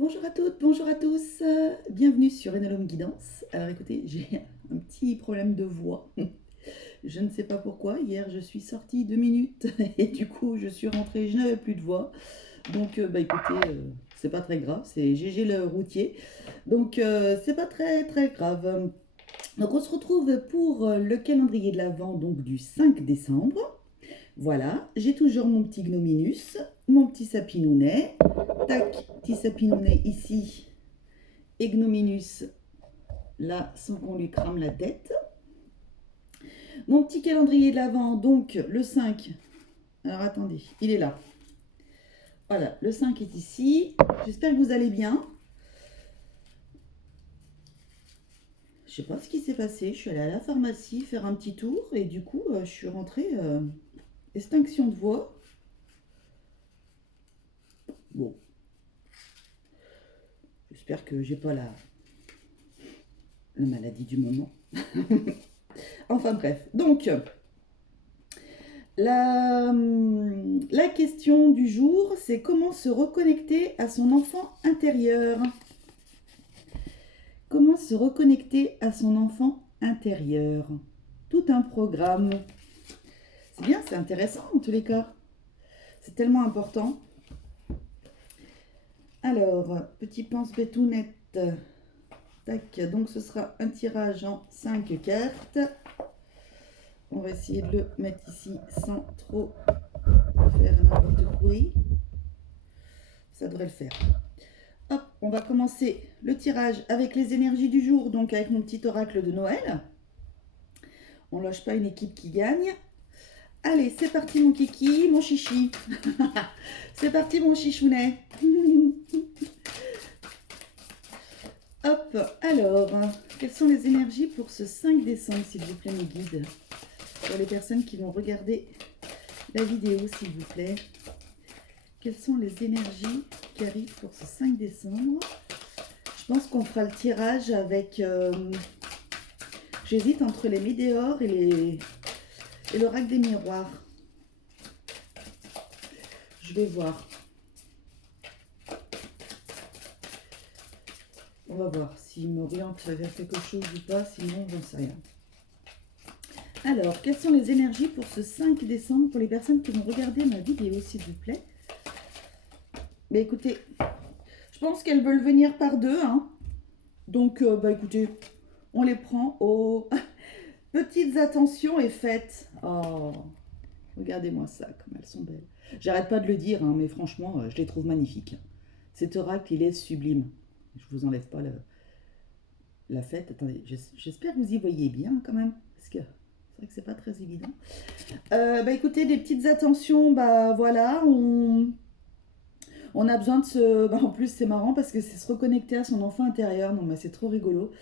Bonjour à toutes, bonjour à tous, bienvenue sur Enalome Guidance. Alors écoutez, j'ai un petit problème de voix, je ne sais pas pourquoi. Hier je suis sortie 2 minutes et du coup je suis rentrée, je n'avais plus de voix. Donc écoutez, c'est pas très grave, c'est GG le routier. Donc c'est pas très grave. Donc on se retrouve pour le calendrier de l'Avent donc du 5 décembre. Voilà, j'ai toujours mon petit gnominus, mon petit sapinounet. Tac, petit sapinounet ici, et gnominus là, sans qu'on lui crame la tête. Mon petit calendrier de l'Avent, donc le 5. Alors attendez, il est là. Voilà, le 5 est ici. J'espère que vous allez bien. Je sais pas ce qui s'est passé. Je suis allée à la pharmacie faire un petit tour et du coup, je suis rentrée extinction de voix. Bon, j'espère que j'ai pas la maladie du moment. Enfin bref, donc la question du jour, c'est comment se reconnecter à son enfant intérieur. Comment se reconnecter à son enfant intérieur? Tout un programme. C'est bien, c'est intéressant en tous les cas. C'est tellement important. Alors, petit pense-bétounette. Tac, donc ce sera un tirage en 5 cartes. On va essayer de le mettre ici sans trop faire n'importe quoi. Ça devrait le faire. Hop, on va commencer le tirage avec les énergies du jour, donc avec mon petit oracle de Noël. On lâche pas une équipe qui gagne. Allez, c'est parti mon kiki, mon chichi. C'est parti mon chichounet. Hop, alors, quelles sont les énergies pour ce 5 décembre, s'il vous plaît, mes guides? Pour les personnes qui vont regarder la vidéo, s'il vous plaît. Quelles sont les énergies qui arrivent pour ce 5 décembre? Je pense qu'on fera le tirage avec... j'hésite entre les météores et l'oracle des miroirs. Je vais voir. On va voir s'il m'oriente vers quelque chose ou pas, sinon j'en sais rien. Alors, quelles sont les énergies pour ce 5 décembre pour les personnes qui vont regarder ma vidéo, s'il vous plaît? Mais écoutez, je pense qu'elles veulent venir par deux, hein. Donc, écoutez, on les prend aux petites attentions et faites. Oh, regardez-moi ça, comme elles sont belles. J'arrête pas de le dire, hein, mais franchement, je les trouve magnifiques. Cet oracle, il est sublime. Je vous enlève pas la fête. Attendez, j'espère que vous y voyez bien quand même, parce que c'est vrai que c'est pas très évident. Écoutez, des petites attentions, voilà, on a besoin de se... en plus, c'est marrant parce que c'est se reconnecter à son enfant intérieur. Non, mais c'est trop rigolo.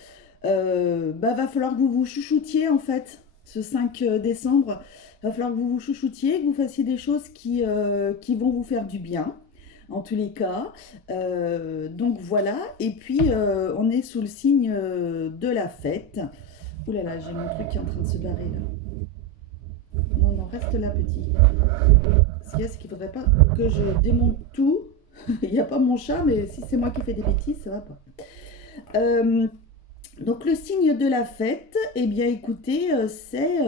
Va falloir que vous vous chouchoutiez, en fait, ce 5 décembre. Va falloir que vous vous chouchoutiez, que vous fassiez des choses qui vont vous faire du bien, en tous les cas. Donc, voilà. Et puis, on est sous le signe de la fête. Ouh là là, j'ai mon truc qui est en train de se barrer, là. Non, non, reste là, petit. Ce qu'il y a, c'est qu'il ne faudrait pas que je démonte tout. Il n'y a pas mon chat, mais si c'est moi qui fais des bêtises, ça va pas. Donc le signe de la fête, eh bien écoutez, c'est.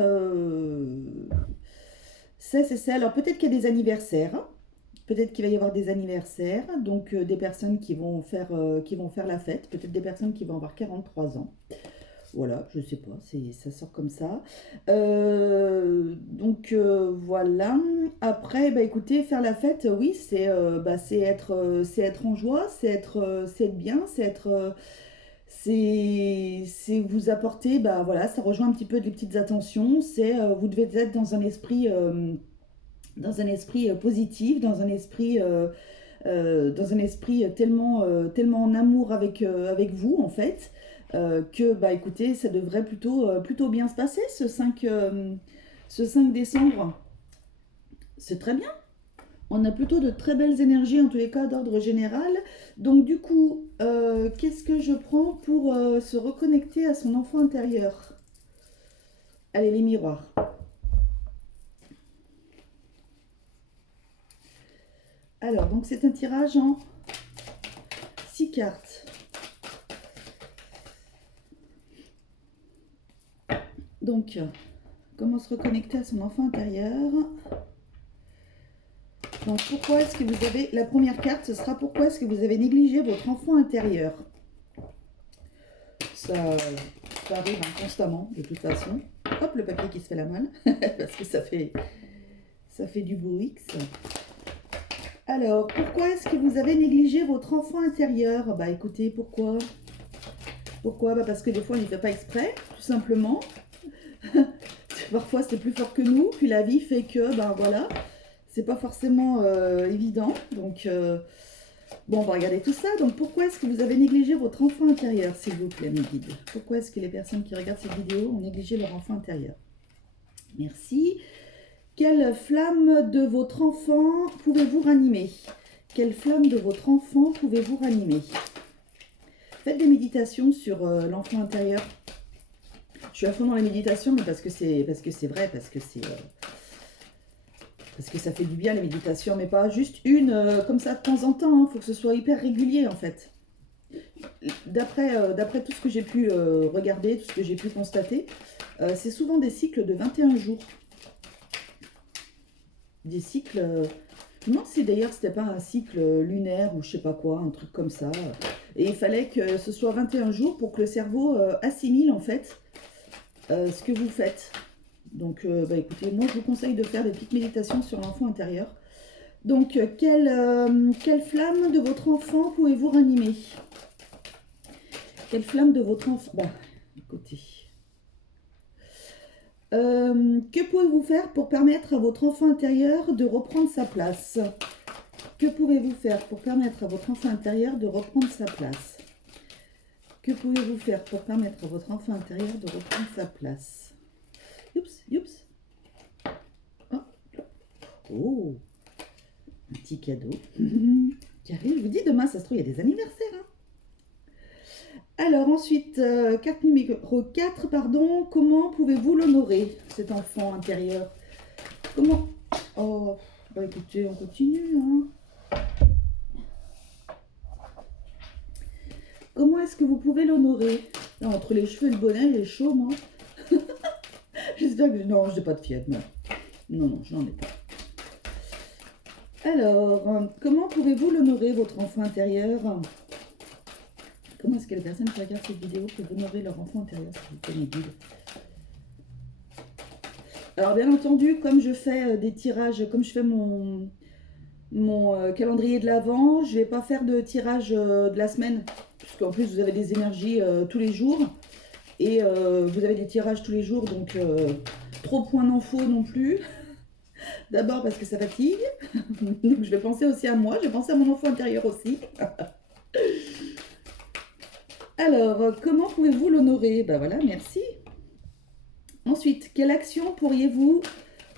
Alors peut-être qu'il y a des anniversaires, hein. Peut-être qu'il va y avoir des anniversaires, donc des personnes qui vont faire la fête, peut-être des personnes qui vont avoir 43 ans. Voilà, je sais pas, ça sort comme ça. Voilà. Après, écoutez, faire la fête, oui, c'est être en joie, c'est être bien, c'est vous apporter, voilà, ça rejoint un petit peu des petites attentions. Vous devez être dans un esprit positif, dans un esprit tellement en amour avec vous en fait. Que écoutez, ça devrait plutôt bien se passer ce 5 décembre. C'est très bien. On a plutôt de très belles énergies en tous les cas d'ordre général. Donc du coup, qu'est-ce que je prends pour se reconnecter à son enfant intérieur? Allez, les miroirs. Alors, donc c'est un tirage en 6 cartes. Donc, comment se reconnecter à son enfant intérieur? Donc, pourquoi est-ce que vous avez... La première carte, ce sera pourquoi est-ce que vous avez négligé votre enfant intérieur? Ça arrive constamment, de toute façon. Hop, le papier qui se fait la malle, parce que ça fait du bruit. Alors, pourquoi est-ce que vous avez négligé votre enfant intérieur? Bah écoutez, pourquoi? Pourquoi? Bah parce que des fois, on n'y fait pas exprès, tout simplement. Parfois, c'est plus fort que nous, puis la vie fait que, ben voilà, c'est pas forcément évident. Donc, bon, on va regarder tout ça. Donc, pourquoi est-ce que vous avez négligé votre enfant intérieur, s'il vous plaît, mes guides? Pourquoi est-ce que les personnes qui regardent cette vidéo ont négligé leur enfant intérieur? Merci. Quelle flamme de votre enfant pouvez-vous ranimer? Quelle flamme de votre enfant pouvez-vous ranimer? Faites des méditations sur l'enfant intérieur. Je suis à fond dans les méditations, mais parce que c'est vrai, parce que ça fait du bien les méditations, mais pas juste une comme ça de temps en temps. Il faut que ce soit hyper régulier en fait. D'après tout ce que j'ai pu regarder, tout ce que j'ai pu constater, c'est souvent des cycles de 21 jours. Des cycles... je me demande si d'ailleurs c'était pas un cycle lunaire ou je sais pas quoi, un truc comme ça. Et il fallait que ce soit 21 jours pour que le cerveau assimile en fait ce que vous faites. Donc bah, écoutez, moi je vous conseille de faire des petites méditations sur l'enfant intérieur. Donc quelle flamme de votre enfant pouvez-vous ranimer? Quelle flamme de votre enfant? Bah écoutez... que pouvez-vous faire pour permettre à votre enfant intérieur de reprendre sa place? Que pouvez-vous faire pour permettre à votre enfant intérieur de reprendre sa place? Que pouvez-vous faire pour permettre à votre enfant intérieur de reprendre sa place? Oups, oups. Oh, un petit cadeau. Qui arrive, je vous dis, demain, ça se trouve, il y a des anniversaires. Hein. Alors ensuite, carte numéro 4, pardon. Comment pouvez-vous l'honorer, cet enfant intérieur? Comment? Oh, bah écoutez, on continue. Hein. Comment est-ce que vous pouvez l'honorer? Entre les cheveux et le bonnet, il est chaud, moi. J'espère que... Non, je n'ai pas de fièvre, non. Non, je n'en ai pas. Alors, comment pouvez-vous l'honorer, votre enfant intérieur? Comment est-ce que les personnes qui regardent cette vidéo peuvent honorer leur enfant intérieur, s'il vous plaît, mes guides? Alors, bien entendu, comme je fais des tirages, comme je fais mon calendrier de l'Avent, je ne vais pas faire de tirage de la semaine, puisqu'en plus, vous avez des énergies tous les jours, et vous avez des tirages tous les jours, donc trop de points d'info non plus. D'abord parce que ça fatigue, donc je vais penser aussi à moi, je vais penser à mon enfant intérieur aussi. Alors, comment pouvez-vous l'honorer? Ben voilà, merci. Ensuite, quelle action pourriez-vous...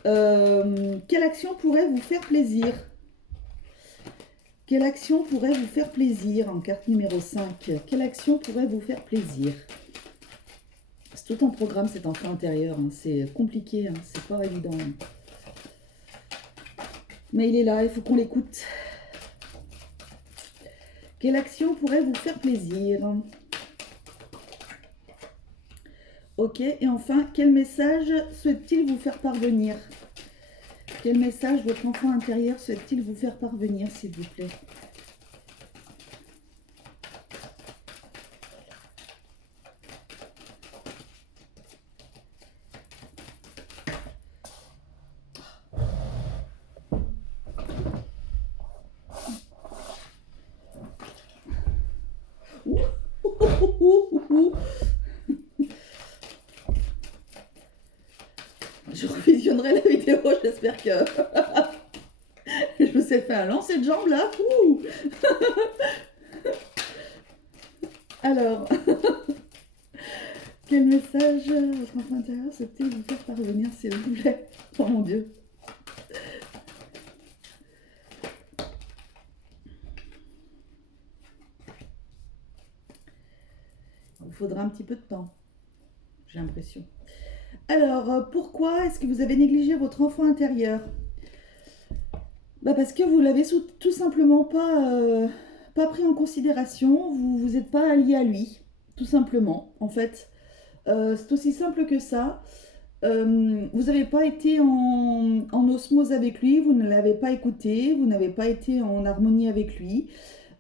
quelle action pourrait vous faire plaisir? Quelle action pourrait vous faire plaisir en carte numéro 5? Quelle action pourrait vous faire plaisir? C'est tout un programme cet enfant intérieur, hein. C'est compliqué, hein. C'est pas évident. Mais il est là, il faut qu'on l'écoute. Quelle action pourrait vous faire plaisir? Ok, et enfin, quel message souhaite-t-il vous faire parvenir? Quel message votre enfant intérieur souhaite-t-il vous faire parvenir, s'il vous plaît? Je revisionnerai la vidéo, j'espère que je me suis fait un lancer de jambe là. Alors, quel message votre enfant intérieur souhaite-t-il vous faire parvenir, s'il vous plaît? Oh mon Dieu. Il faudra un petit peu de temps, j'ai l'impression. Alors, pourquoi est-ce que vous avez négligé votre enfant intérieur? Bah parce que vous l'avez tout simplement pas pas pris en considération, vous n'êtes pas allié à lui, tout simplement. En fait, c'est aussi simple que ça. Vous n'avez pas été en osmose avec lui, vous ne l'avez pas écouté, vous n'avez pas été en harmonie avec lui,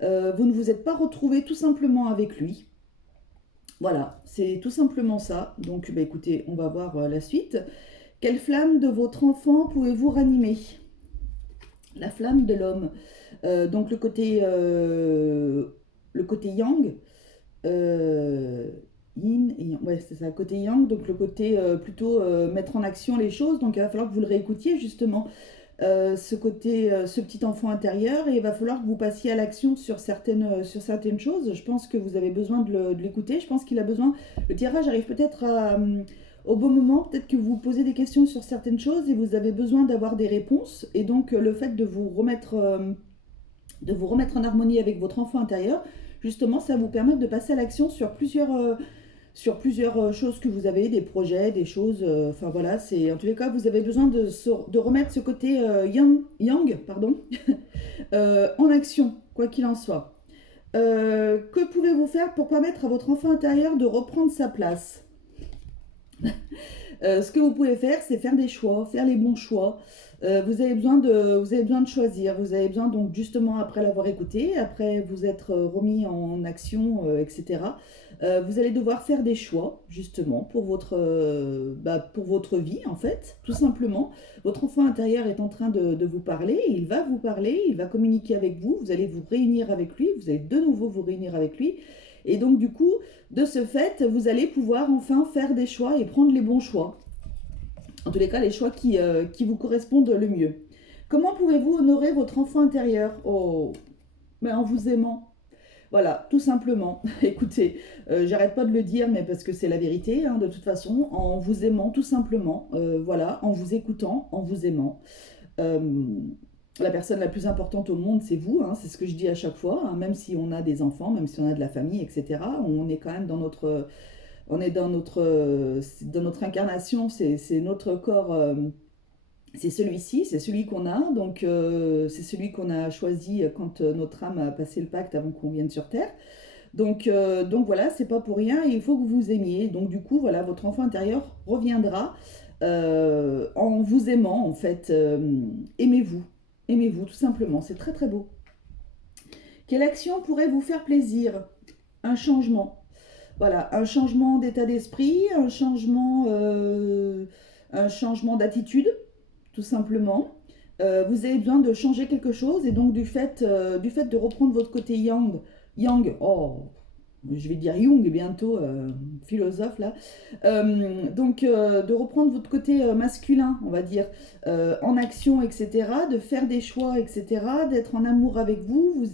vous ne vous êtes pas retrouvé tout simplement avec lui. Voilà, c'est tout simplement ça. Donc, bah, écoutez, on va voir la suite. Quelle flamme de votre enfant pouvez-vous ranimer? La flamme de l'homme. Donc le côté yang, euh, yin et yang, ouais c'est ça, côté yang, donc le côté plutôt mettre en action les choses, donc il va falloir que vous le réécoutiez justement, ce côté, ce petit enfant intérieur, et il va falloir que vous passiez à l'action sur certaines choses. Je pense que vous avez besoin de l'écouter, je pense qu'il a besoin, le tirage arrive peut-être au bon moment, peut-être que vous vous posez des questions sur certaines choses et vous avez besoin d'avoir des réponses, et donc le fait de vous remettre en harmonie avec votre enfant intérieur, justement, ça va vous permettre de passer à l'action sur plusieurs choses que vous avez, des projets, des choses. Enfin voilà, c'est en tous les cas, vous avez besoin de remettre ce côté yang, pardon, en action, quoi qu'il en soit. Que pouvez-vous faire pour permettre à votre enfant intérieur de reprendre sa place? Ce que vous pouvez faire, c'est faire des choix, faire les bons choix. Vous avez besoin de choisir. Vous avez besoin donc justement après l'avoir écouté, après vous être remis en action, etc. Vous allez devoir faire des choix justement pour votre vie en fait, tout simplement. Votre enfant intérieur est en train de vous parler, il va communiquer avec vous, vous allez vous réunir avec lui, vous allez de nouveau vous réunir avec lui. Et donc du coup, de ce fait, vous allez pouvoir enfin faire des choix et prendre les bons choix. En tous les cas, les choix qui vous correspondent le mieux. Comment pouvez-vous honorer votre enfant intérieur? Oh, mais en vous aimant. Voilà, tout simplement. Écoutez, j'arrête pas de le dire, mais parce que c'est la vérité, hein, de toute façon, en vous aimant, tout simplement. Voilà, en vous écoutant, en vous aimant. Euh, la personne la plus importante au monde, c'est vous, hein, c'est ce que je dis à chaque fois, hein, même si on a des enfants, même si on a de la famille, etc. On est quand même dans notre incarnation, c'est notre corps, c'est celui-ci, c'est celui qu'on a, donc c'est celui qu'on a choisi quand notre âme a passé le pacte avant qu'on vienne sur Terre. Donc voilà, c'est pas pour rien, il faut que vous vous aimiez. Donc du coup, voilà, votre enfant intérieur reviendra en vous aimant, en fait. Aimez-vous, aimez-vous, tout simplement, c'est très très beau. Quelle action pourrait vous faire plaisir? Un changement. Voilà, un changement d'état d'esprit, un changement d'attitude, tout simplement. Vous avez besoin de changer quelque chose, et donc du fait de reprendre votre côté yang, je vais dire Jung bientôt, philosophe là. De reprendre votre côté masculin, on va dire, en action, etc., de faire des choix, etc., d'être en amour avec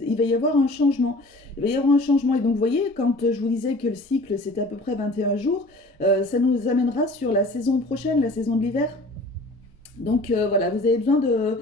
il va y avoir un changement. Il va y avoir un changement. Et donc, vous voyez, quand je vous disais que le cycle, c'était à peu près 21 jours, ça nous amènera sur la saison prochaine, la saison de l'hiver. Donc, voilà, vous avez besoin de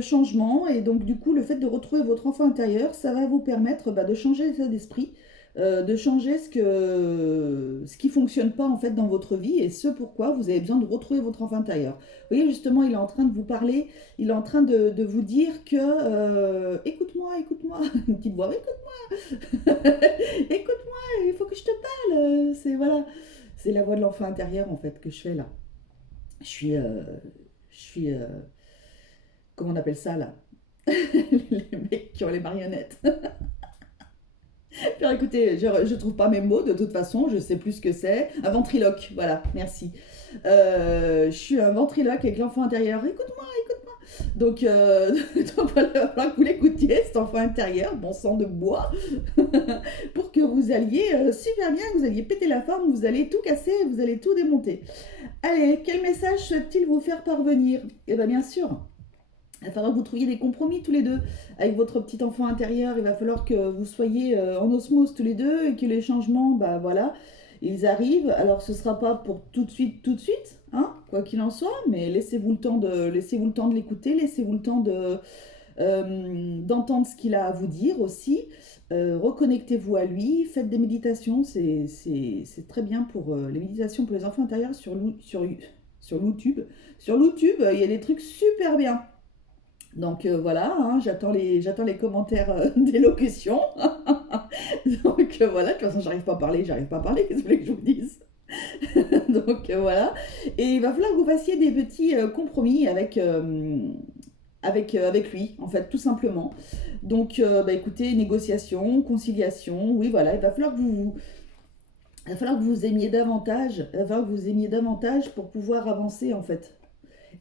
changement, et donc du coup le fait de retrouver votre enfant intérieur, ça va vous permettre de changer l'état d'esprit, de changer ce qui fonctionne pas en fait dans votre vie, et ce pourquoi vous avez besoin de retrouver votre enfant intérieur. Vous voyez, justement, il est en train de vous parler, il est en train de vous dire que écoute-moi, écoute-moi, une petite voix, écoute-moi, écoute-moi, il faut que je te parle. C'est voilà, c'est la voix de l'enfant intérieur en fait que je fais là. Je suis comment on appelle ça là? Les mecs qui ont les marionnettes. Alors écoutez, je trouve pas mes mots de toute façon, je sais plus ce que c'est. Un ventriloque, voilà, merci. Je suis un ventriloque avec l'enfant intérieur. Écoute-moi, écoute-moi. Donc, donc voilà, il va falloir que vous l'écoutiez, cet enfant intérieur, bon sang de bois, pour que vous alliez super bien, que vous alliez péter la forme, vous allez tout casser, vous allez tout démonter. Allez, quel message souhaite-t-il vous faire parvenir? Eh bien, bien sûr, il va falloir que vous trouviez des compromis tous les deux avec votre petit enfant intérieur. Il va falloir que vous soyez en osmose tous les deux, et que les changements, bah voilà, ils arrivent. Alors ce sera pas pour tout de suite, hein, quoi qu'il en soit, mais laissez-vous le temps de l'écouter, laissez-vous le temps d'entendre ce qu'il a à vous dire aussi. Reconnectez-vous à lui, faites des méditations, c'est très bien pour les méditations pour les enfants intérieurs sur YouTube. Sur YouTube, il y a des trucs super bien. Donc voilà, hein, j'attends les commentaires d'élocution. Donc voilà, de toute façon, j'arrive pas à parler, qu'est-ce que vous voulez que je vous dise? Donc voilà. Et il va falloir que vous fassiez des petits compromis avec lui, en fait, tout simplement. Donc, bah, écoutez, négociation, conciliation, oui, voilà, il va falloir que vous aimiez davantage, il va falloir que vous aimiez davantage pour pouvoir avancer, en fait.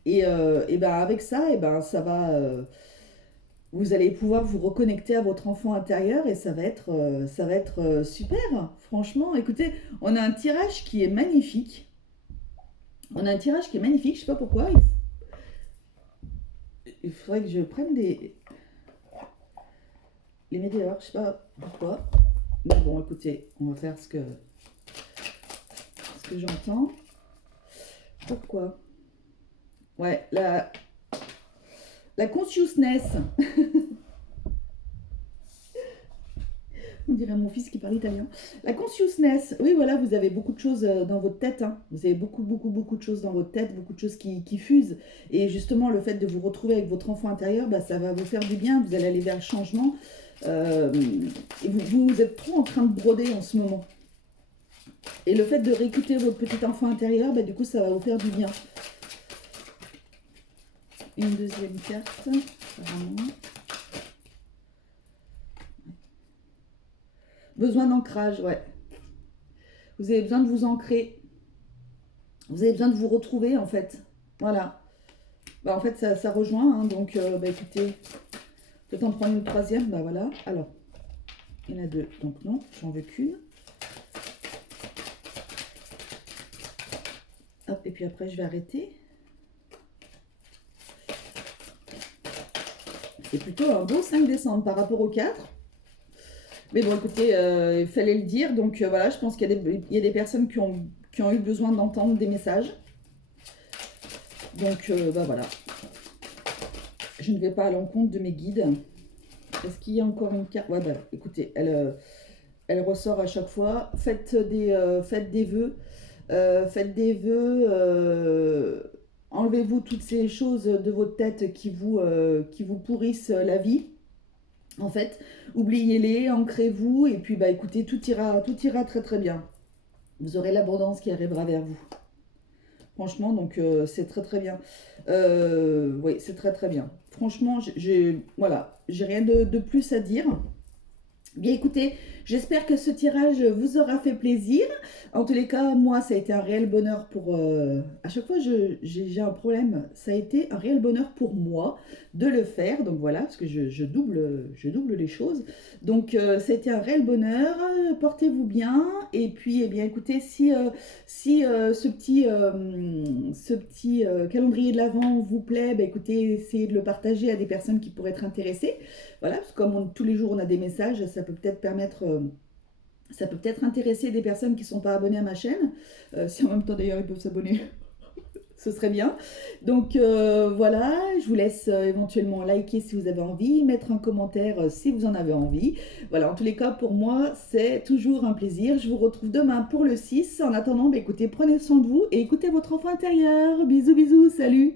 Et ben avec ça, et ben ça va, vous allez pouvoir vous reconnecter à votre enfant intérieur et ça va être super. Franchement, écoutez, on a un tirage qui est magnifique. On a un tirage qui est magnifique, je sais pas pourquoi. Il faudrait que je prenne les météores, je sais pas pourquoi. Mais bon, écoutez, on va faire ce que j'entends. Pourquoi? Ouais, la consciousness. On dirait mon fils qui parle italien. La consciousness, oui, voilà, vous avez beaucoup de choses dans votre tête. Hein. Vous avez beaucoup de choses dans votre tête, beaucoup de choses qui fusent. Et justement, le fait de vous retrouver avec votre enfant intérieur, bah, ça va vous faire du bien. Vous allez aller vers le changement. Et vous êtes trop en train de broder en ce moment. Et le fait de réécouter votre petit enfant intérieur, bah, du coup, ça va vous faire du bien. Une deuxième carte, apparemment. Besoin d'ancrage, ouais. Vous avez besoin de vous ancrer. Vous avez besoin de vous retrouver, en fait. Voilà. Bah, en fait, ça rejoint. Hein, donc, bah, écoutez, peut-être en prendre une troisième. Bah, voilà. Alors, il y en a deux. Donc, non, j'en veux qu'une. Hop, et puis après, je vais arrêter. C'est plutôt un beau 5 décembre par rapport au 4. Mais bon, écoutez, il fallait le dire. Donc voilà, je pense qu'il y a des personnes qui ont eu besoin d'entendre des messages. Donc bah voilà. Je ne vais pas à l'encontre de mes guides. Est-ce qu'il y a encore une carte? Ouais, bah écoutez, elle ressort à chaque fois. Faites des vœux. Faites des vœux. Enlevez-vous toutes ces choses de votre tête qui vous pourrissent la vie. En fait, oubliez-les, ancrez-vous et puis bah écoutez, tout ira très très bien. Vous aurez l'abondance qui arrivera vers vous. Franchement, donc c'est très très bien. Oui, c'est très très bien. Franchement, voilà, j'ai rien de plus à dire. Bien écoutez, j'espère que ce tirage vous aura fait plaisir. En tous les cas, moi, ça a été un réel bonheur pour... à chaque fois, j'ai un problème. Ça a été un réel bonheur pour moi de le faire. Donc voilà, parce que je double les choses. Donc, ça a été un réel bonheur. Portez-vous bien. Et puis, eh bien, écoutez, si ce petit calendrier de l'Avent vous plaît, bah, écoutez, essayez de le partager à des personnes qui pourraient être intéressées. Voilà, parce que comme tous les jours on a des messages, ça peut peut-être intéresser des personnes qui ne sont pas abonnées à ma chaîne. Si en même temps d'ailleurs ils peuvent s'abonner, ce serait bien. Donc voilà, je vous laisse éventuellement liker si vous avez envie, mettre un commentaire si vous en avez envie. Voilà, en tous les cas pour moi c'est toujours un plaisir. Je vous retrouve demain pour le 6. En attendant, bah, écoutez, prenez soin de vous et écoutez votre enfant intérieur. Bisous bisous, salut.